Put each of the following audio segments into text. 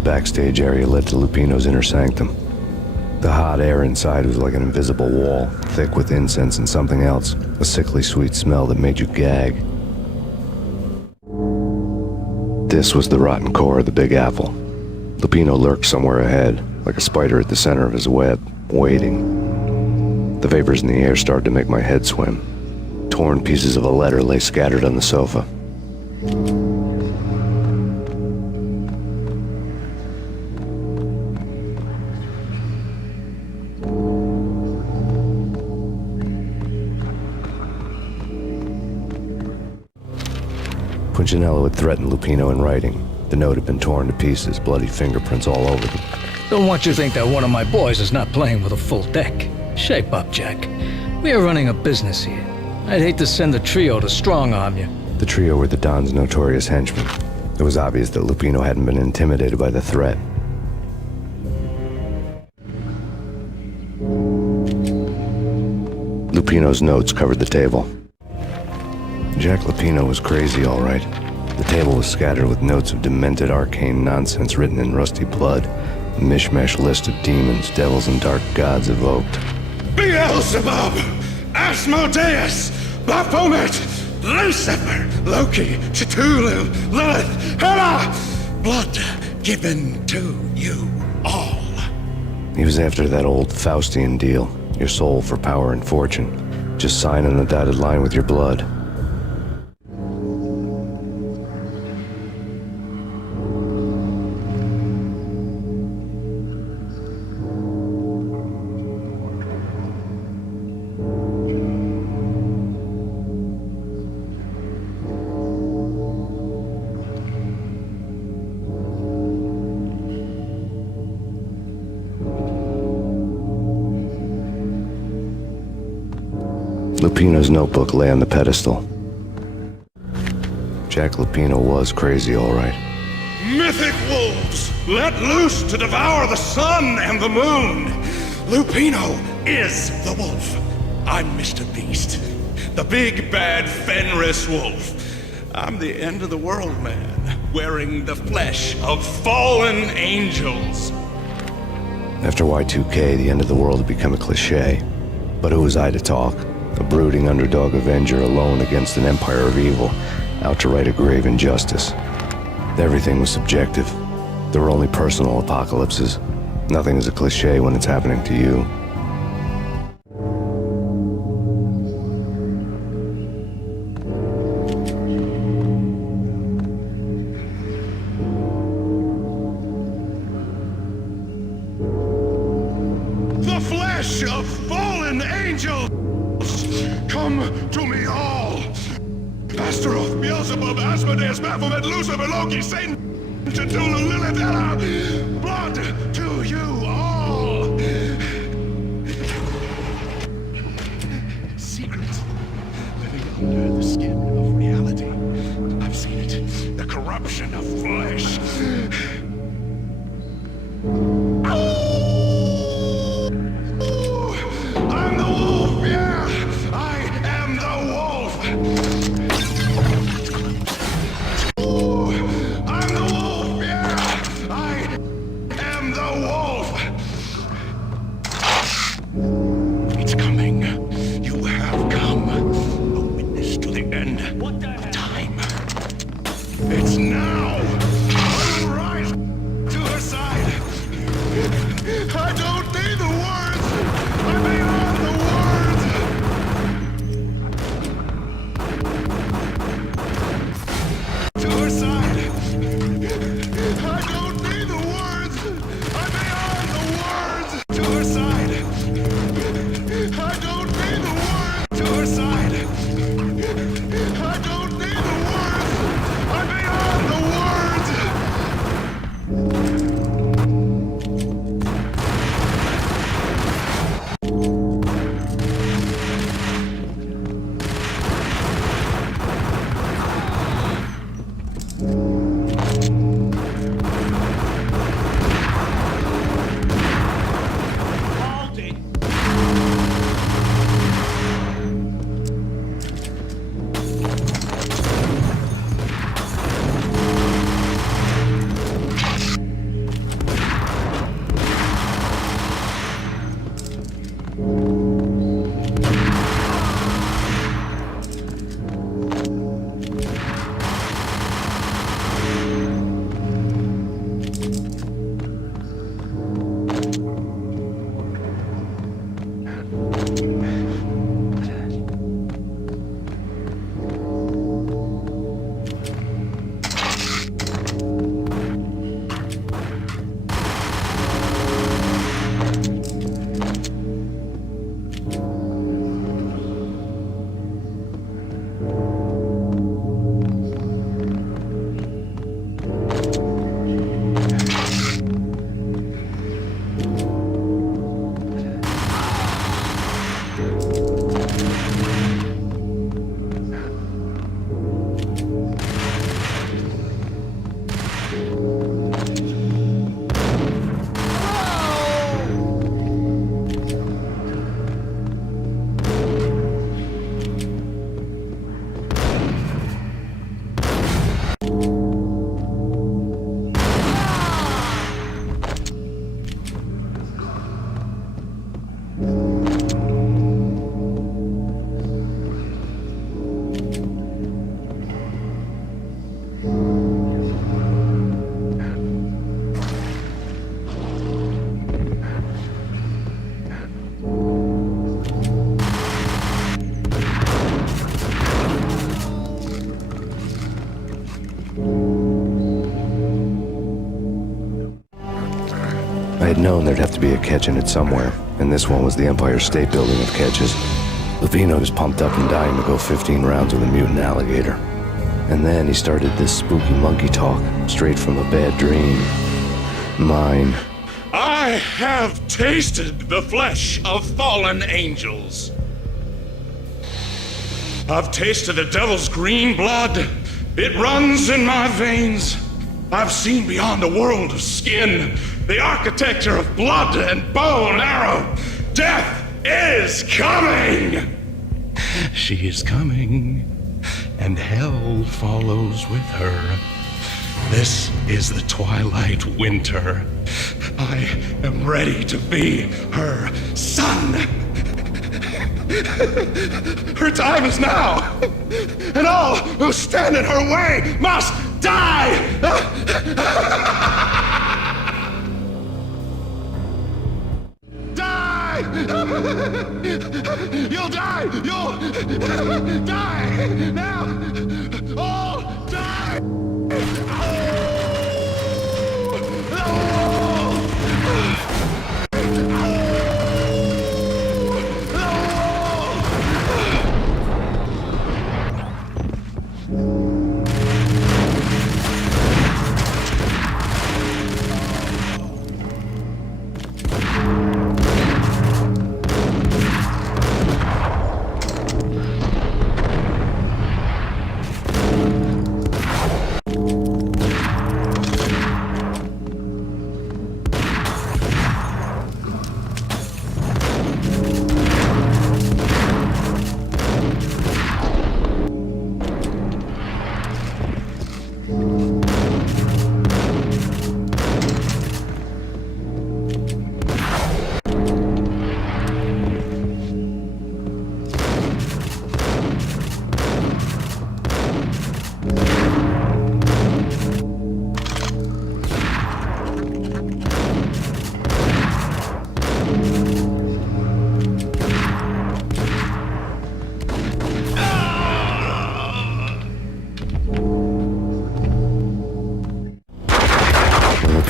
The backstage area led to Lupino's inner sanctum. The hot air inside was like an invisible wall, thick with incense and something else, a sickly sweet smell that made you gag. This was the rotten core of the Big Apple. Lupino lurked somewhere ahead, like a spider at the center of his web, waiting. The vapors in the air started to make my head swim. Torn pieces of a letter lay scattered on the sofa. Punchinello had threatened Lupino in writing. The note had been torn to pieces, bloody fingerprints all over them. Don't want you to think that one of my boys is not playing with a full deck. Shape up, Jack. We are running a business here. I'd hate to send the trio to strong-arm you. The trio were the Don's notorious henchmen. It was obvious that Lupino hadn't been intimidated by the threat. Lupino's notes covered the table. Jack Lupino was crazy, all right. The table was scattered with notes of demented arcane nonsense written in rusty blood, a mishmash list of demons, devils, and dark gods evoked. Beelzebub, Asmodeus, Baphomet, Lucifer, Loki, Cthulhu, Lilith, Hela, blood given to you all. He was after that old Faustian deal, your soul for power and fortune. Just sign on the dotted line with your blood. Lupino's notebook lay on the pedestal. Jack Lupino was crazy, all right. Mythic wolves, let loose to devour the sun and the moon. Lupino is the wolf. I'm Mr. Beast, the big bad Fenris wolf. I'm the end of the world man, wearing the flesh of fallen angels. After Y2K, the end of the world had become a cliche. But who was I to talk? A brooding underdog avenger alone against an empire of evil, out to right a grave injustice. Everything was subjective. There were only personal apocalypses. Nothing is a cliche when it's happening to you. The flesh of fallen angels! Come to me all! Astaroth, Beelzebub, Asmodeus, Baphomet, Lucifer, Loki, Satan, Cthulhu, Lilith, Hela! Blood to you all! Secrets living under the skin of reality. I've seen it. The corruption of flesh. I'm the wolf, yeah! I am the wolf! I'm the wolf, yeah! I am the wolf! It's coming. You have come. A witness to the end of time. It's now! I will rise to her side. I don't need the words! I'm beyond the words! To her side! I don't need the words! I'm beyond the words! To her side! I had known there'd have to be a catch in it somewhere, and this one was the Empire State Building of catches. Lupino was pumped up and dying to go 15 rounds with a mutant alligator. And then he started this spooky monkey talk, straight from a bad dream. Mine. I have tasted the flesh of fallen angels. I've tasted the devil's green blood. It runs in my veins. I've seen beyond a world of skin, the architecture of blood and bow and arrow. Death is coming! She is coming, and hell follows with her. This is the twilight winter. I am ready to be her son. Her time is now, and all who stand in her way must die! Die! You'll die! You'll die! Now! All die!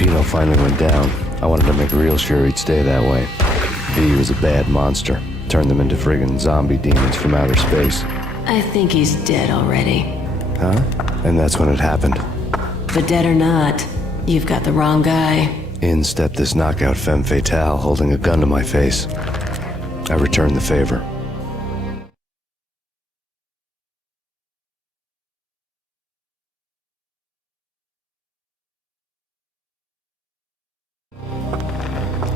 Pino finally went down. I wanted to make real sure he'd stay that way. V was a bad monster. Turned them into friggin' zombie demons from outer space. I think he's dead already. Huh? And that's when it happened. But dead or not, you've got the wrong guy. In stepped this knockout femme fatale holding a gun to my face. I returned the favor.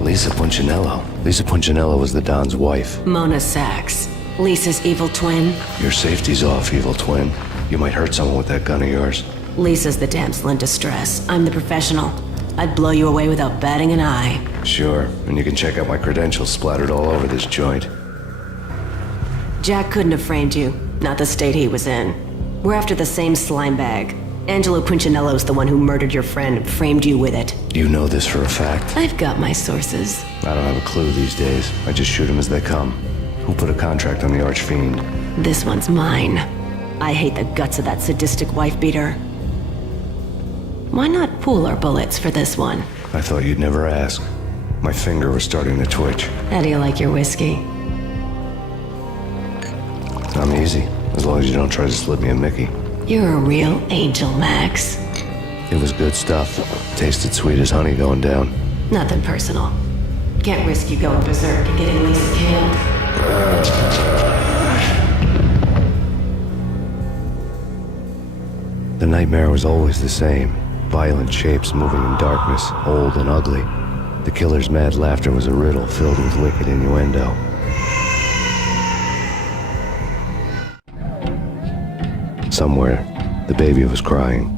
Lisa Punchinello. Lisa Punchinello was the Don's wife. Mona Sachs. Lisa's evil twin. Your safety's off, evil twin. You might hurt someone with that gun of yours. Lisa's the damsel in distress. I'm the professional. I'd blow you away without batting an eye. Sure, and you can check out my credentials splattered all over this joint. Jack couldn't have framed you, not the state he was in. We're after the same slime bag. Angelo Punchinello's the one who murdered your friend and framed you with it. You know this for a fact? I've got my sources. I don't have a clue these days. I just shoot them as they come. Who put a contract on the Archfiend? This one's mine. I hate the guts of that sadistic wife-beater. Why not pool our bullets for this one? I thought you'd never ask. My finger was starting to twitch. How do you like your whiskey? I'm easy, as long as you don't try to slip me a Mickey. You're a real angel, Max. It was good stuff. Tasted sweet as honey going down. Nothing personal. Can't risk you going berserk and getting Lisa killed. The nightmare was always the same. Violent shapes moving in darkness, old and ugly. The killer's mad laughter was a riddle filled with wicked innuendo. Somewhere, the baby was crying.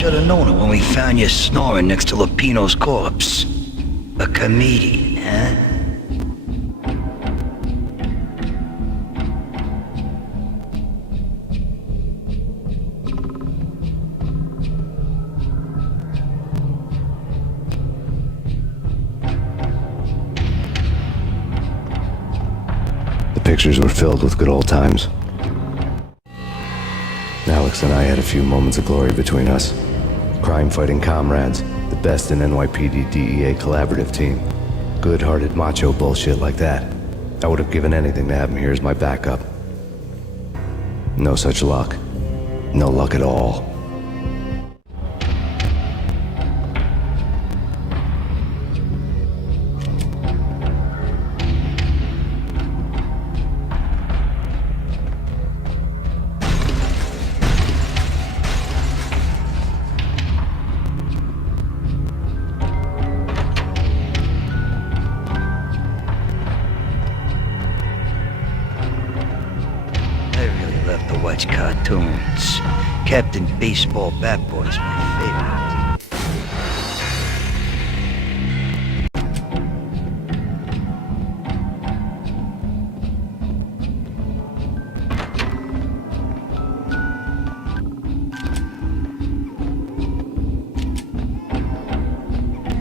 should have known it when we found you snoring next to Lupino's corpse. A comedian, huh? The pictures were filled with good old times. Alex and I had a few moments of glory between us. Crime-fighting comrades, the best in NYPD DEA collaborative team. Good-hearted macho bullshit like that. I would have given anything to have him here as my backup. No such luck. No luck at all. Watch cartoons. Captain Baseball Bat Boy's my favorite.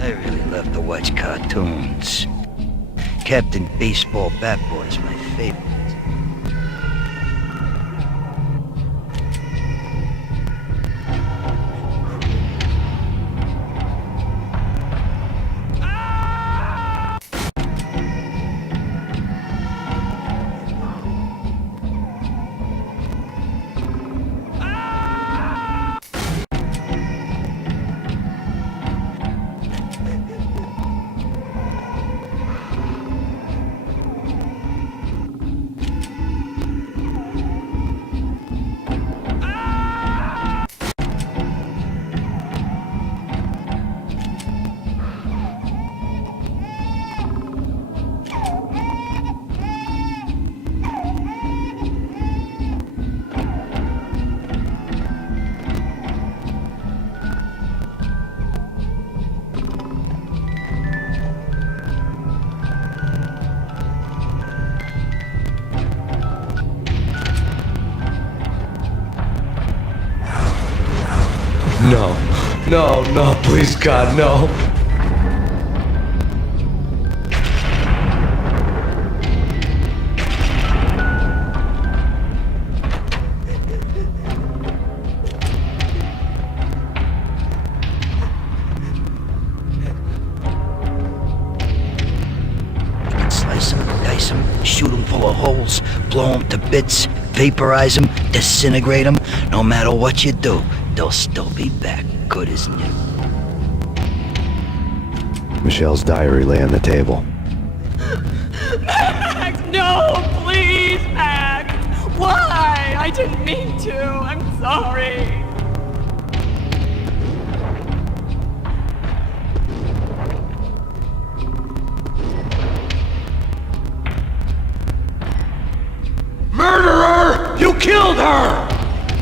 I really love to watch cartoons. Captain Baseball Bat Boy's my favorite. No, please God, no. Slice them, dice them, shoot them full of holes, blow them to bits, vaporize them, disintegrate them. No matter what you do, they'll still be back, good as new. Michelle's diary lay on the table. Max, no, please, Max. Why? I didn't mean to. I'm sorry. Murderer! You killed her!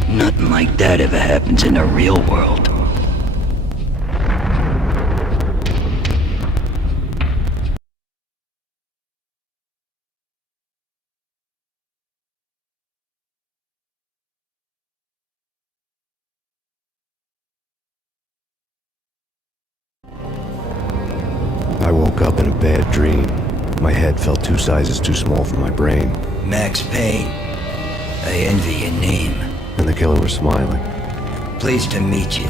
Nothing like that ever happens in the real world. I woke up in a bad dream. My head felt 2 sizes too small for my brain. Max Payne, I envy your name. And the killer was smiling. Pleased to meet you.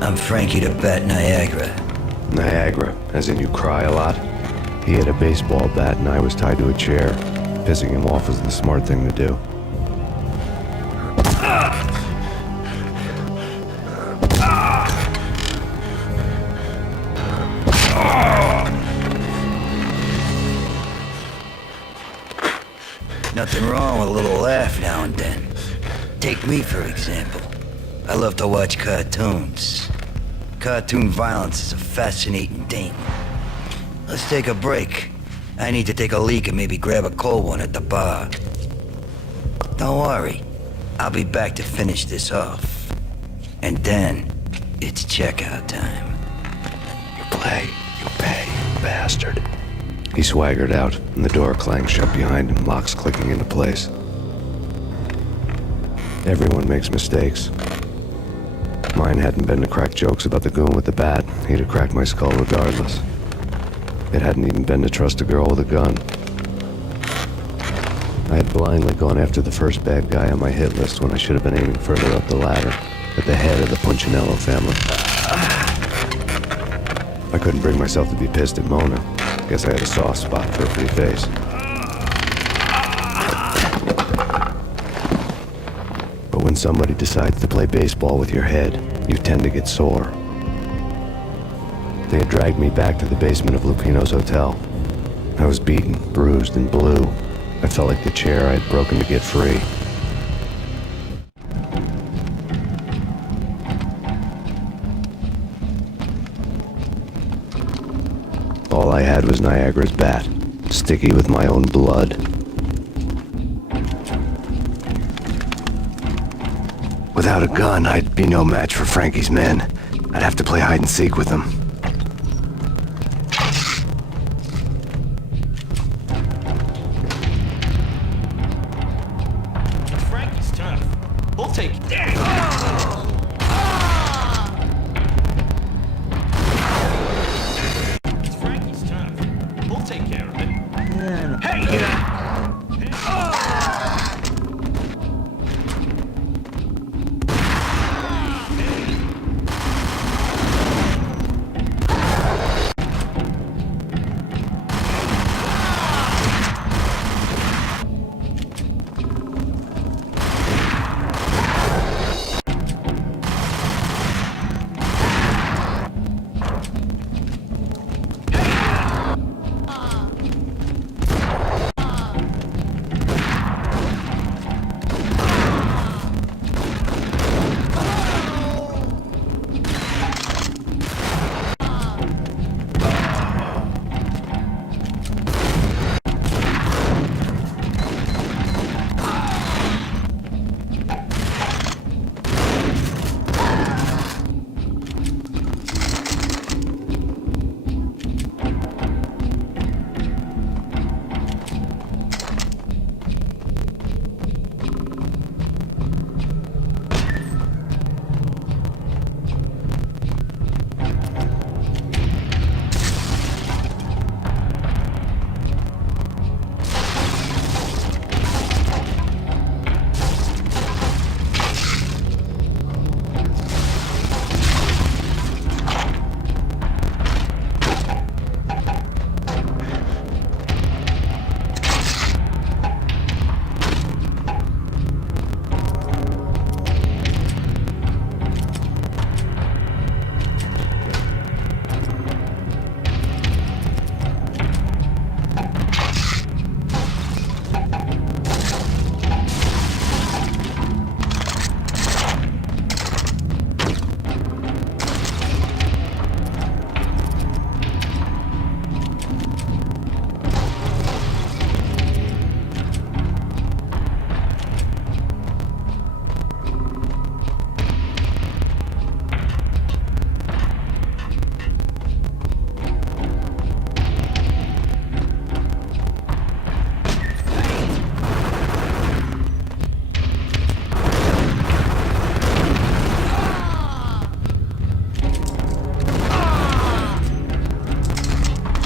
I'm Frankie the Bat Niagara. Niagara, as in you cry a lot. He had a baseball bat and I was tied to a chair. Pissing him off was the smart thing to do. Nothing wrong with a little laugh now and then. Take me, for example. I love to watch cartoons. Cartoon violence is a fascinating thing. Let's take a break. I need to take a leak and maybe grab a cold one at the bar. Don't worry. I'll be back to finish this off. And then, It's checkout time. You play, you pay, you bastard. He swaggered out, and the door clanged shut behind him, locks clicking into place. Everyone makes mistakes. Mine hadn't been to crack jokes about the goon with the bat. He'd have cracked my skull regardless. It hadn't even been to trust a girl with a gun. I had blindly gone after the first bad guy on my hit list when I should have been aiming further up the ladder, at the head of the Punchinello family. I couldn't bring myself to be pissed at Mona. Guess I had a soft spot for her pretty face. But when somebody decides to play baseball with your head, you tend to get sore. They had dragged me back to the basement of Lupino's hotel. I was beaten, bruised, and blue. I felt like the chair I had broken to get free. All I had was Niagara's bat, sticky with my own blood. Without a gun, I'd be no match for Frankie's men. I'd have to play hide and seek with them. Frankie's tough. We'll take it. Frankie's tough. We'll take care of it. Hey!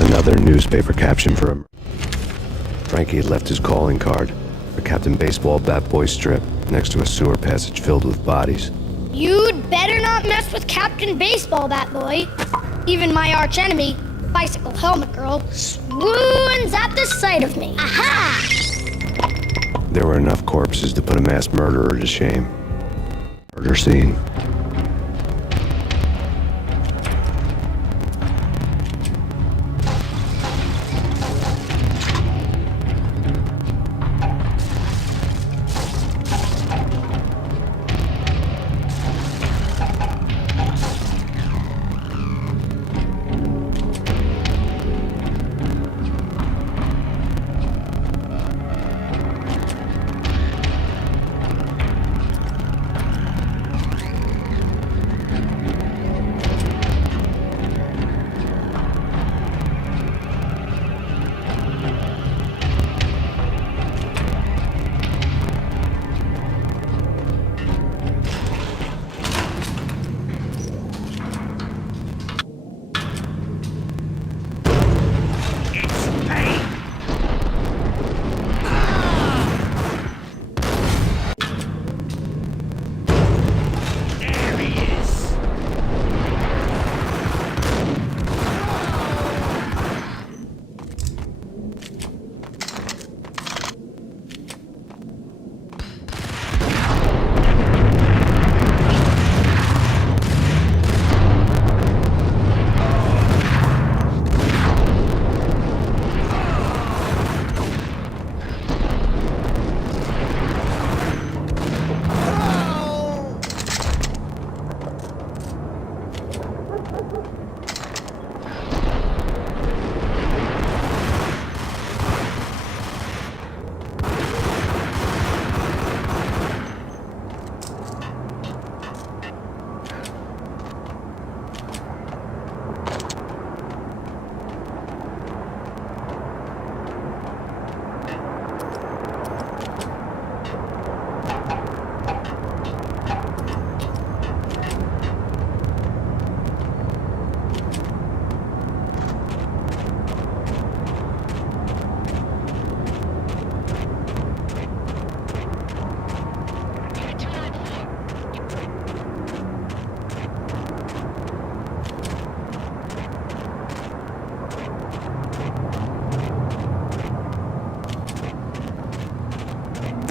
Another newspaper caption for him. Frankie had left his calling card, a Captain Baseball Bat Boy strip, next to a sewer passage filled with bodies. You'd better not mess with Captain Baseball, Bat Boy. Even my archenemy, Bicycle Helmet Girl, swoons at the sight of me. Aha! There were enough corpses to put a mass murderer to shame. Murder scene.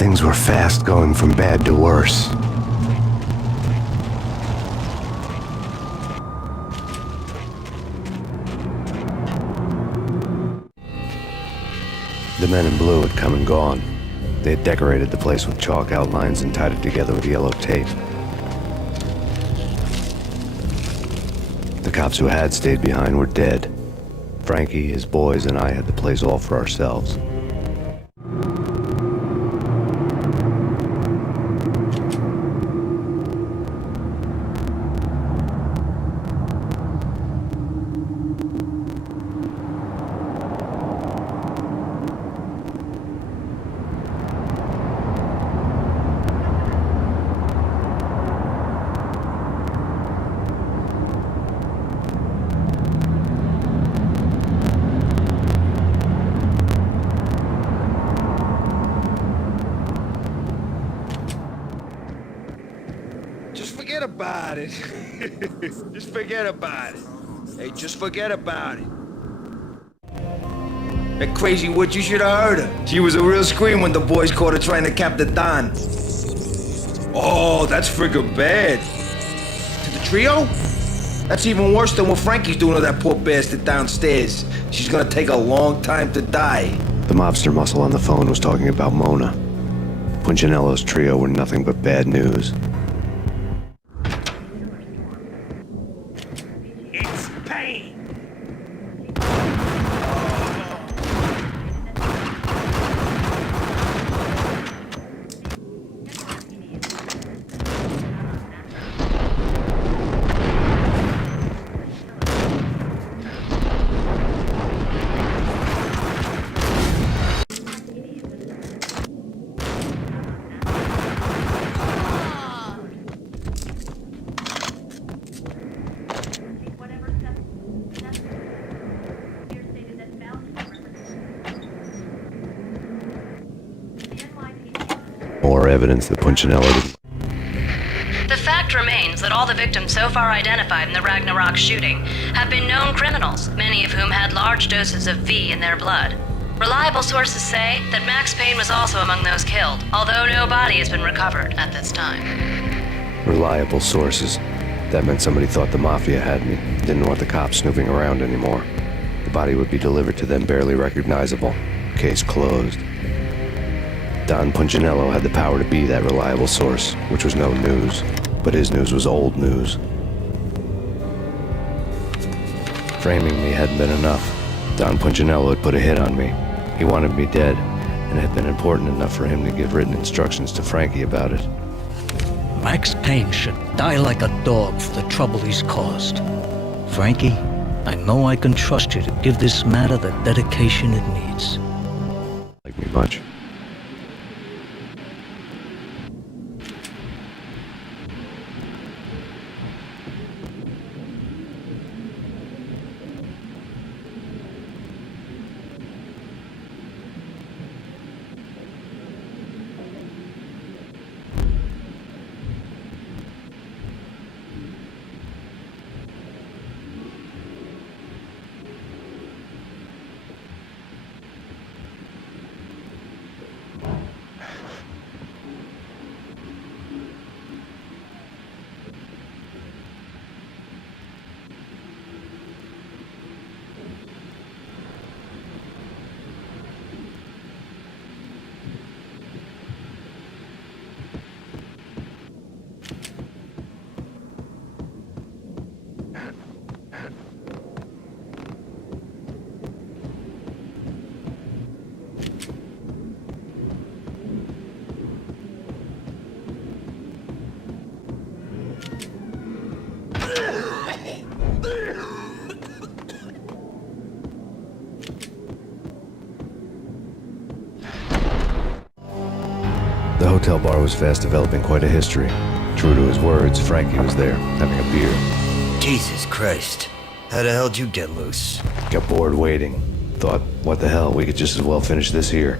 Things were fast going from bad to worse. The men in blue had come and gone. They had decorated the place with chalk outlines and tied it together with yellow tape. The cops who had stayed behind were dead. Frankie, his boys, and I had the place all for ourselves. Just forget about it. Just forget about it. Hey, just forget about it. That crazy witch, you should have heard her. She was a real scream when the boys caught her trying to cap the Don. Oh, that's friggin' bad. To the trio? That's even worse than what Frankie's doing to that poor bastard downstairs. She's gonna take a long time to die. The mobster muscle on the phone was talking about Mona. Punchinello's trio were nothing but bad news. It's Payne! More evidence that Punchinello didn't. The fact remains that all the victims so far identified in the Ragnarok shooting have been known criminals, many of whom had large doses of V in their blood. Reliable sources say that Max Payne was also among those killed, although no body has been recovered at this time. Reliable sources. That meant somebody thought the Mafia had me, didn't want the cops snooping around anymore. The body would be delivered to them barely recognizable. Case closed. Don Punchinello had the power to be that reliable source, which was no news. But his news was old news. Framing me hadn't been enough. Don Punchinello had put a hit on me. He wanted me dead, and it had been important enough for him to give written instructions to Frankie about it. Max Payne should die like a dog for the trouble he's caused. Frankie, I know I can trust you to give this matter the dedication it needs. Like me much. The hotel bar was fast developing quite a history. True to his words, Frankie was there, having a beer. Jesus Christ. How the hell did you get loose? Got bored waiting. Thought, what the hell, we could just as well finish this here.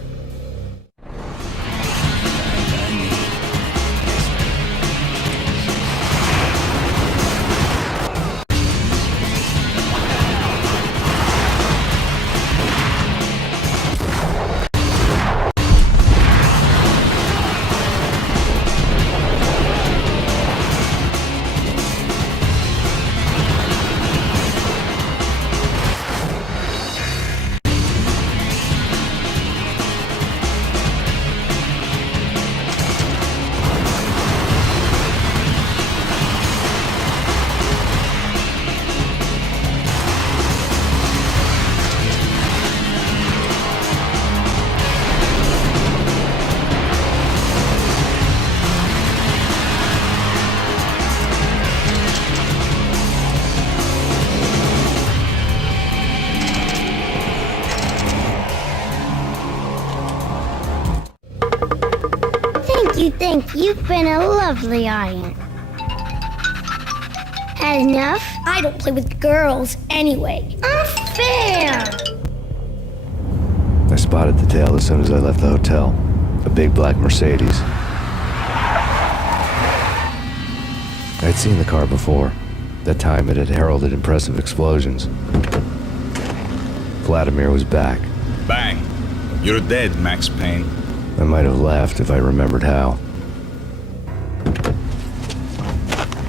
You think you've been a lovely iron. Had enough? I don't play with girls anyway. Unfair! I spotted the tail as soon as I left the hotel. A big black Mercedes. I'd seen the car before. That time it had heralded impressive explosions. Vladimir was back. Bang! You're dead, Max Payne. I might have laughed if I remembered how.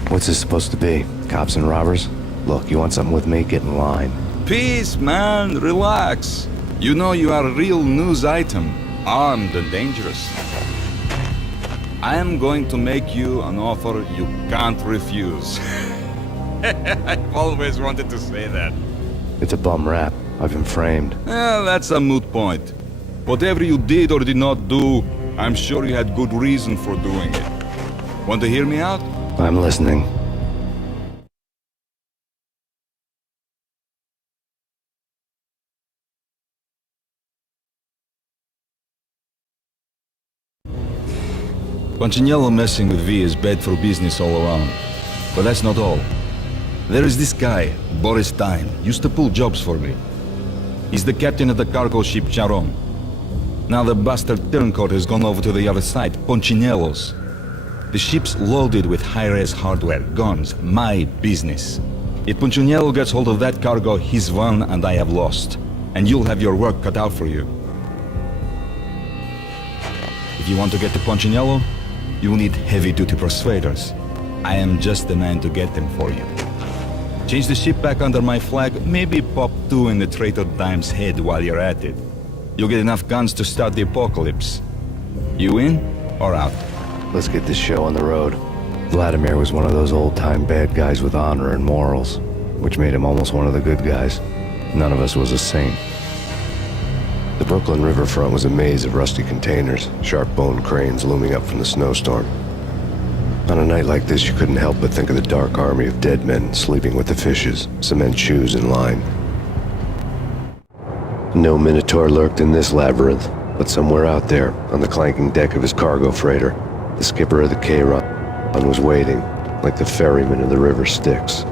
What's this supposed to be? Cops and robbers? Look, you want something with me? Get in line. Peace, man. Relax. You know you are a real news item. Armed and dangerous. I am going to make you an offer you can't refuse. I've always wanted to say that. It's a bum rap. I've been framed. Well, that's a moot point. Whatever you did or did not do, I'm sure you had good reason for doing it. Want to hear me out? I'm listening. Punchinello messing with V is bad for business all around. But that's not all. There is this guy, Boris Stein, used to pull jobs for me. He's the captain of the cargo ship Charon. Now the bastard turncoat has gone over to the other side, Punchinello's. The ship's loaded with high-res hardware, guns, my business. If Punchinello gets hold of that cargo, he's won and I have lost. And you'll have your work cut out for you. If you want to get to Punchinello, you'll need heavy-duty persuaders. I am just the man to get them for you. Change the ship back under my flag, maybe pop 2 in the traitor Dime's head while you're at it. You'll get enough guns to start the apocalypse. You in or out? Let's get this show on the road. Vladimir was one of those old-time bad guys with honor and morals, which made him almost one of the good guys. None of us was a saint. The Brooklyn riverfront was a maze of rusty containers, sharp-boned cranes looming up from the snowstorm. On a night like this, you couldn't help but think of the dark army of dead men sleeping with the fishes, cement shoes in line. No Minotaur lurked in this labyrinth, but somewhere out there, on the clanking deck of his cargo freighter, the skipper of the K-Run was waiting, like the ferryman of the river Styx.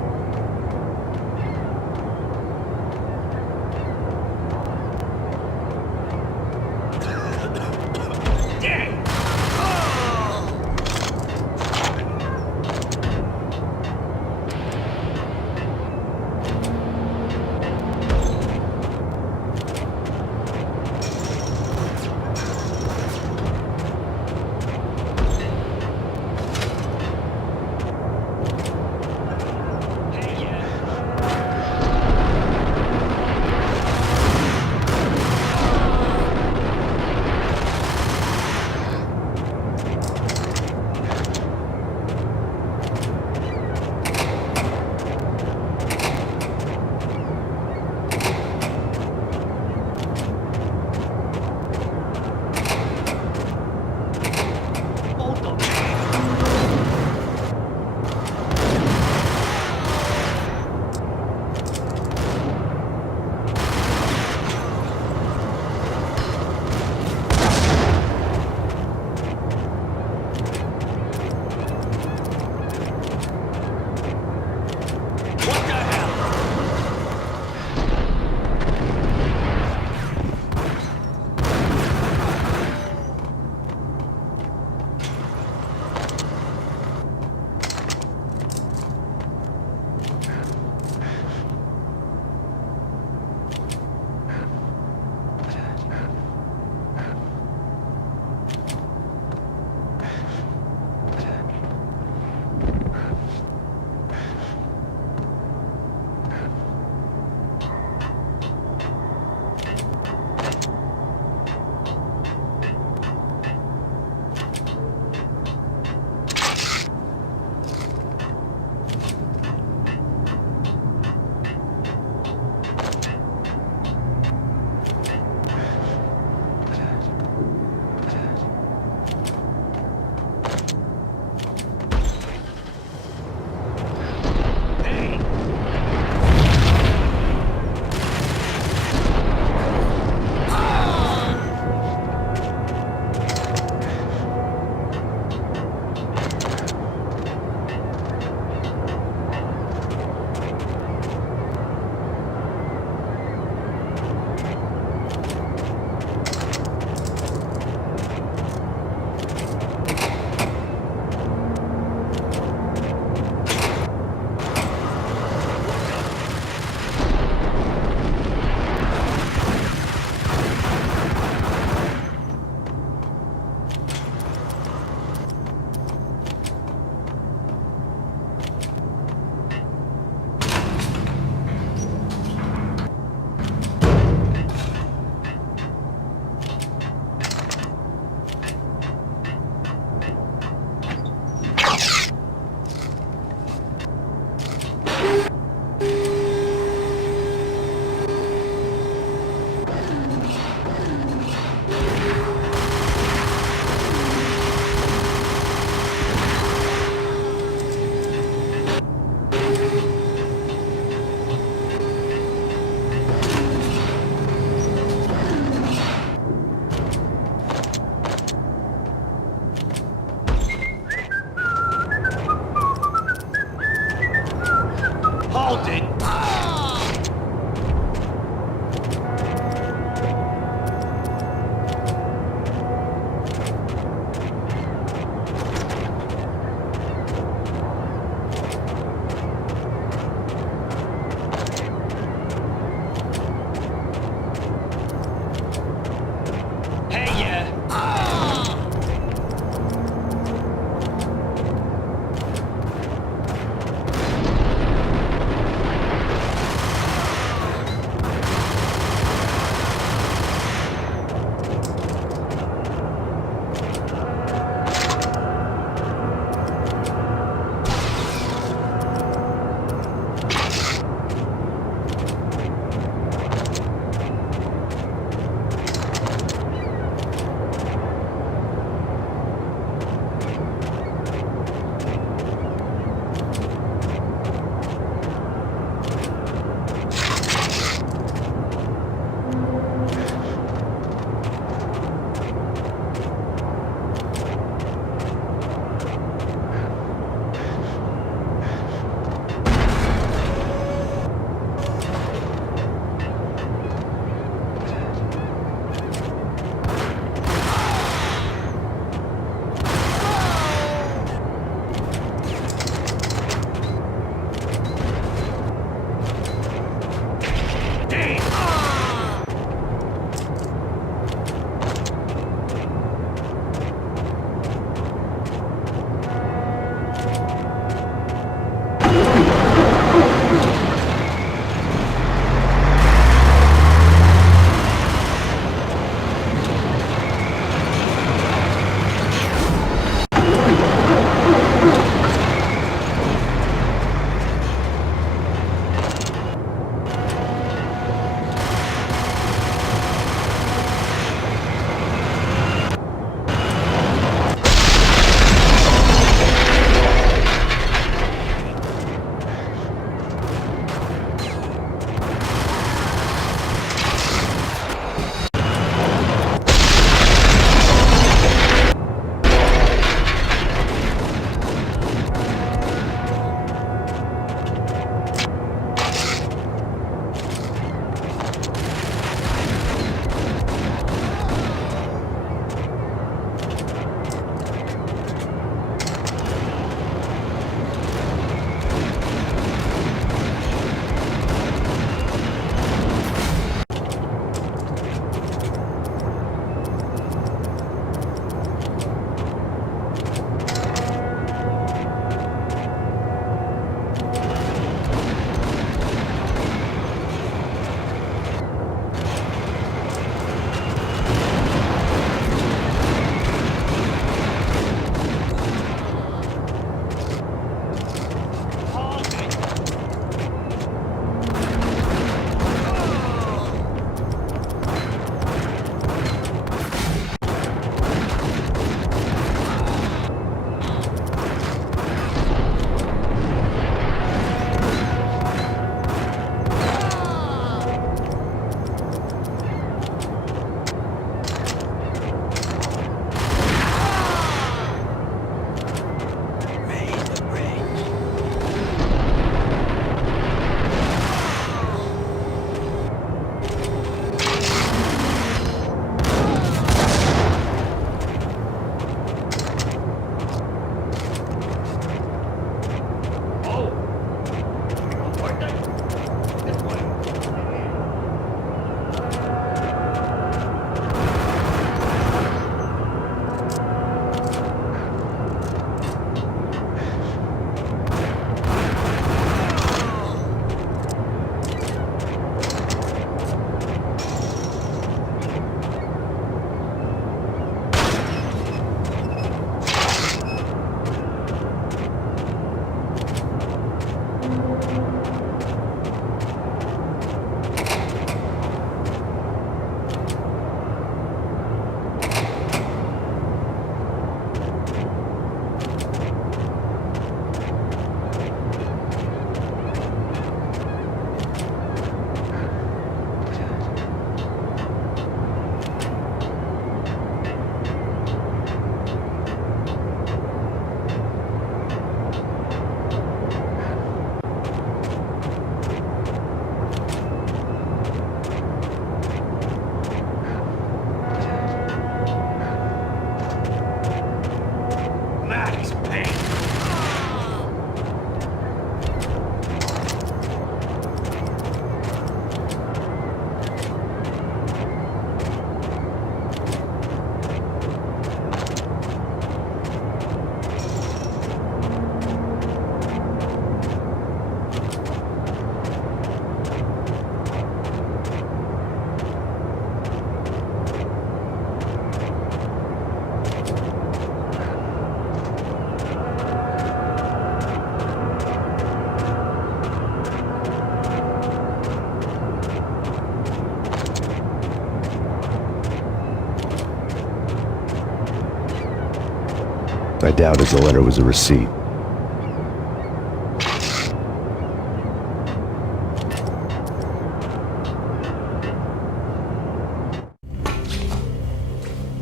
I doubted the letter was a receipt.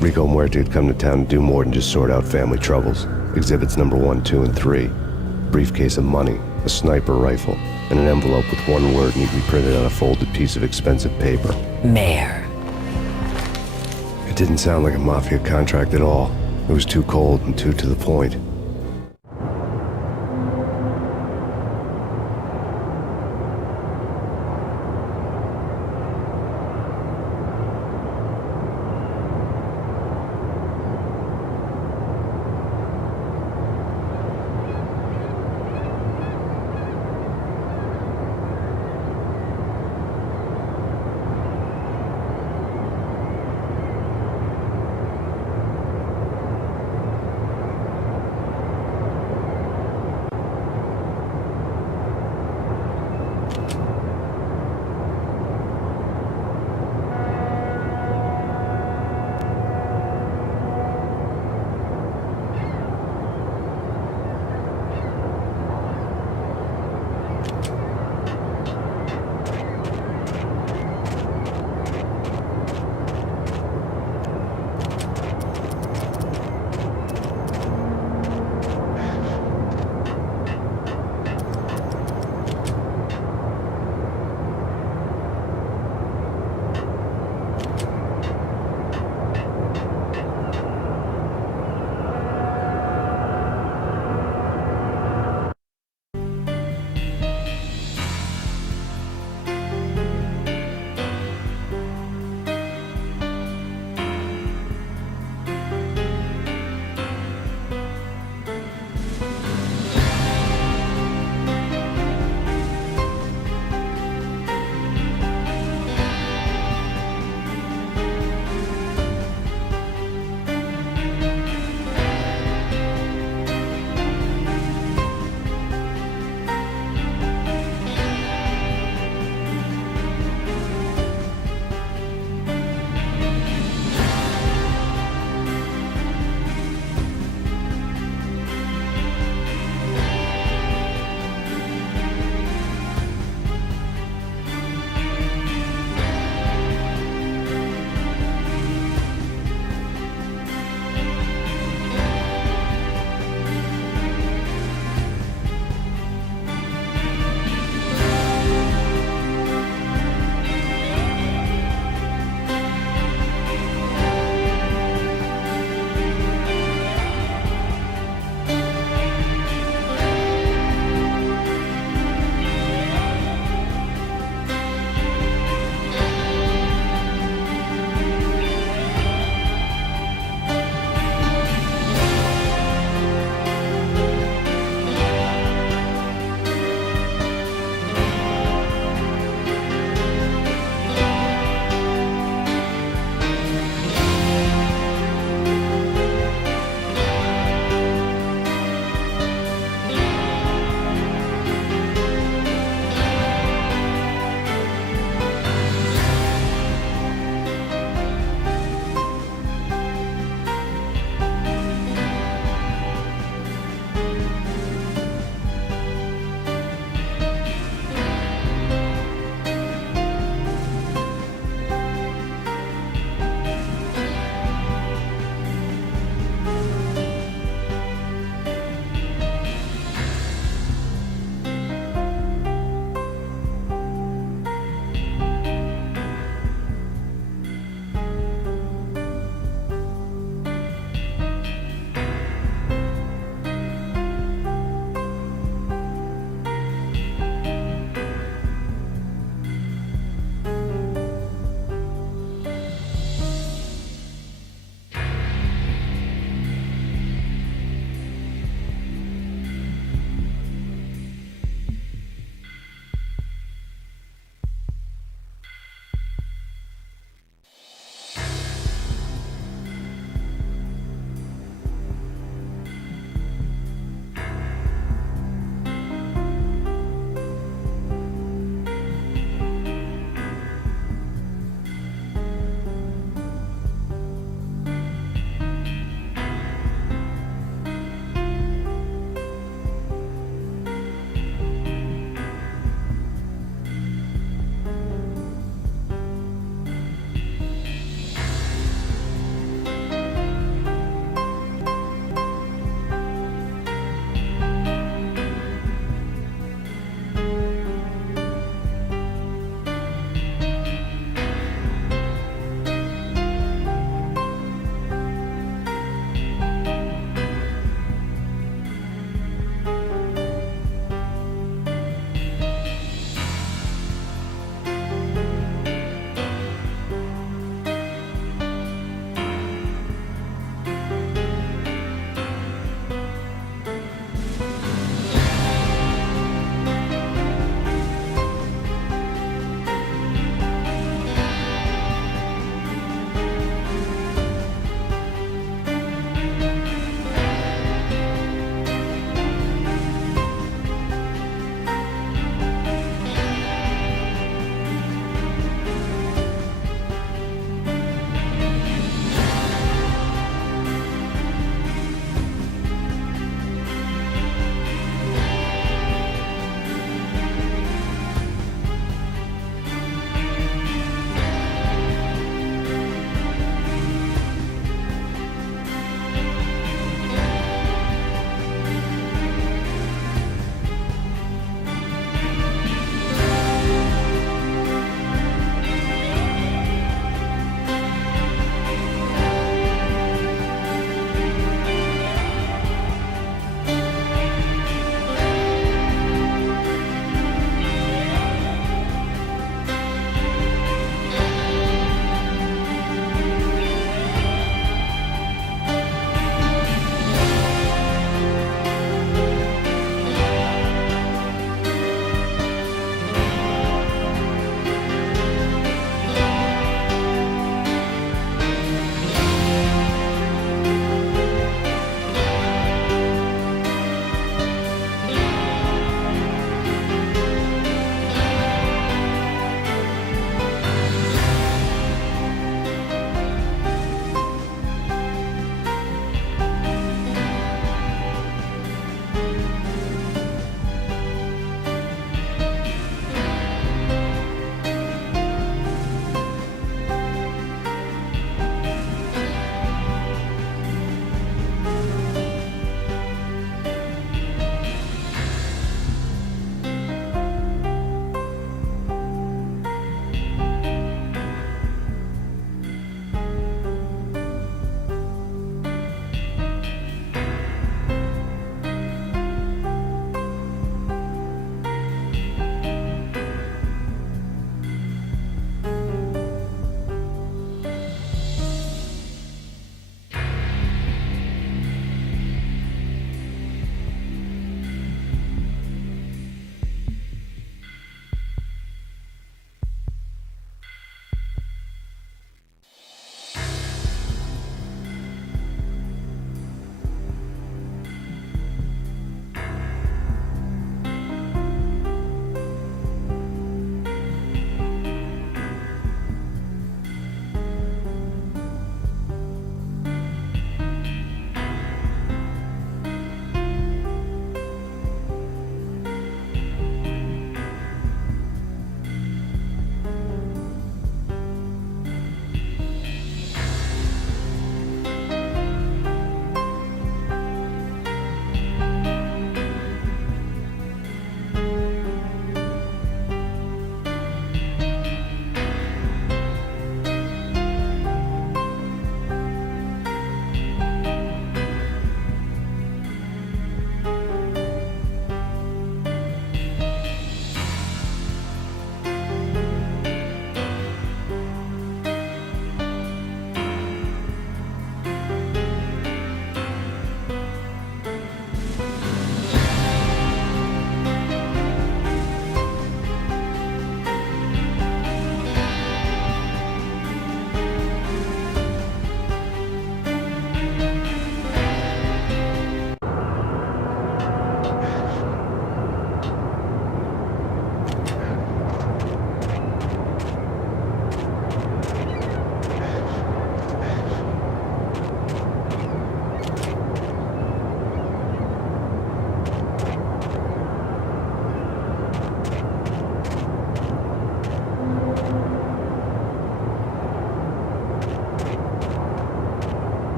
Rico Muerte had come to town to do more than just sort out family troubles. Exhibits number 1, 2, and 3. Briefcase of money, a sniper rifle, and an envelope with one word neatly printed on a folded piece of expensive paper. Mayor. It didn't sound like a mafia contract at all. It was too cold and too to the point.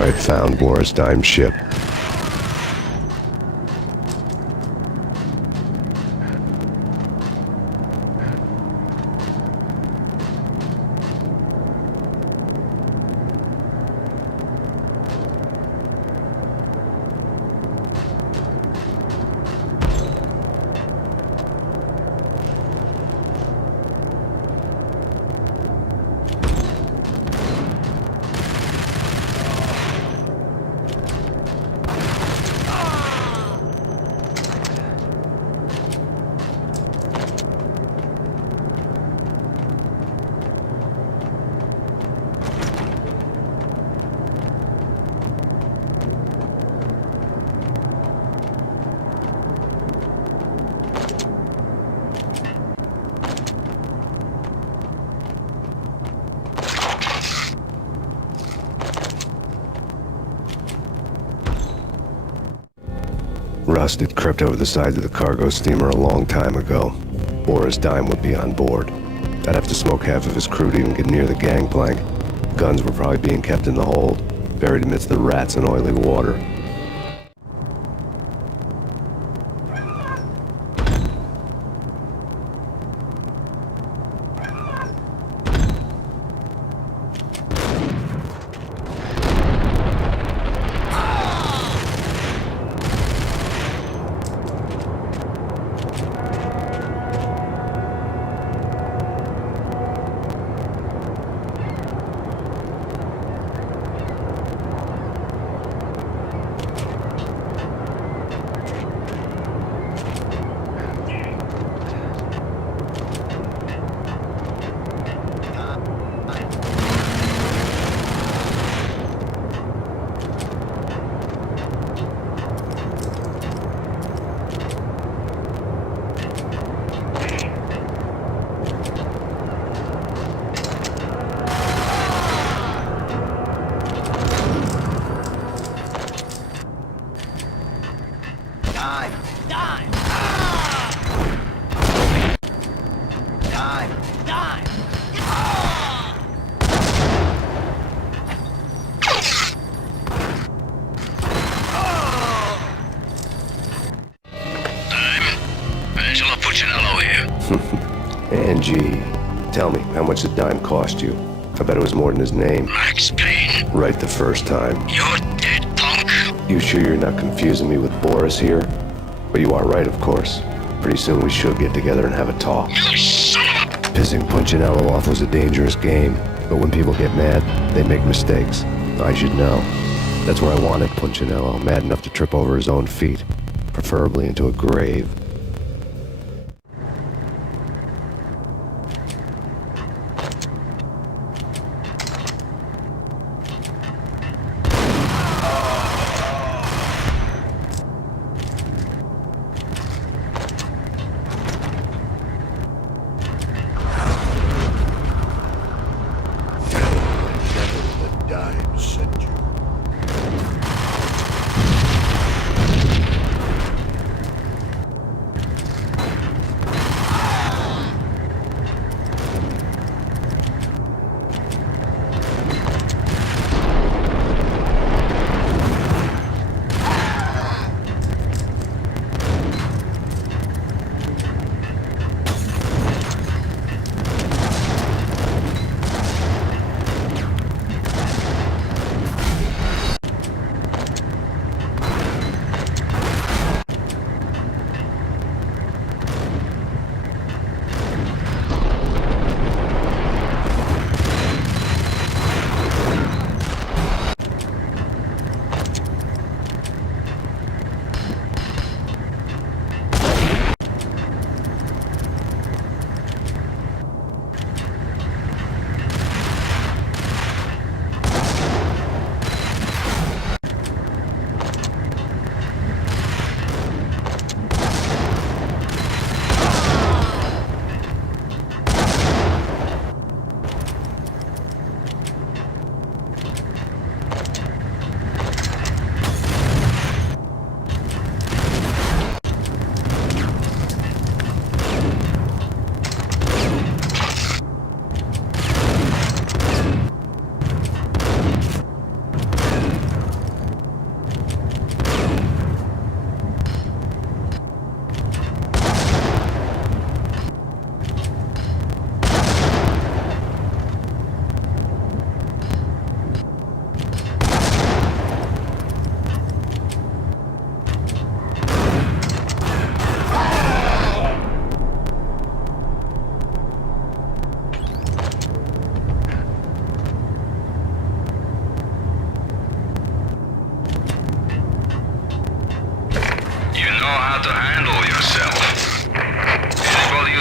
I had found Boris Dime's ship. Rust had crept over the sides of the cargo steamer a long time ago. Boris Dime would be on board. I'd have to smoke half of his crew to even get near the gangplank. Guns were probably being kept in the hold, buried amidst the rats and oily water. Angie, tell me, how much did Dime cost you? I bet it was more than his name. Max Payne. Right the first time. You're dead, punk. You sure you're not confusing me with Boris here? But you are right, of course. Pretty soon we should get together and have a talk. You son of a... Pissing Punchinello off was a dangerous game, but when people get mad, they make mistakes. I should know. That's where I wanted Punchinello, mad enough to trip over his own feet, preferably into a grave.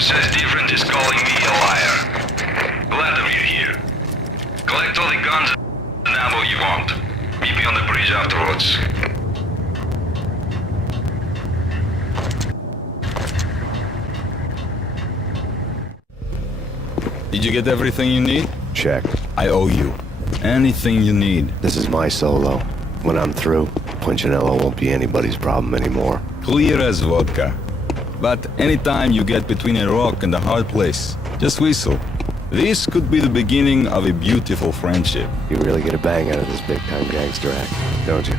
says different is calling me a liar. Vladimir here. Collect all the guns and ammo you want. Meet me on the bridge afterwards. Did you get everything you need? Check. I owe you. Anything you need. This is my solo. When I'm through, Punchinello won't be anybody's problem anymore. Clear as vodka. But anytime you get between a rock and a hard place, just whistle. This could be the beginning of a beautiful friendship. You really get a bang out of this big-time gangster act, don't you?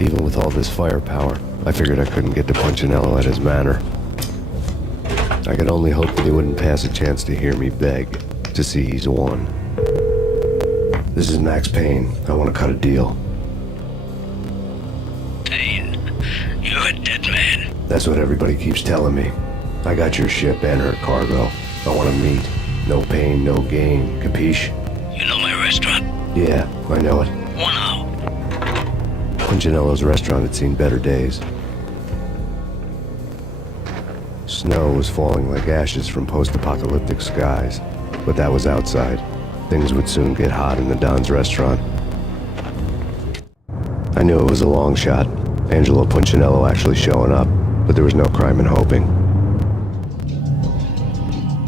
Even with all this firepower, I figured I couldn't get to Punchinello at his manor. I could only hope that he wouldn't pass a chance to hear me beg, to see he's won. This is Max Payne. I want to cut a deal. Payne, you're a dead man. That's what everybody keeps telling me. I got your ship and her cargo. I want to meet. No pain, no gain. Capiche? You know my restaurant? Yeah, I know it. One out. Punchinello's restaurant had seen better days. Snow was falling like ashes from post-apocalyptic skies, but that was outside. Things would soon get hot in the Don's restaurant. I knew it was a long shot, Angelo Punchinello actually showing up, but there was no crime in hoping.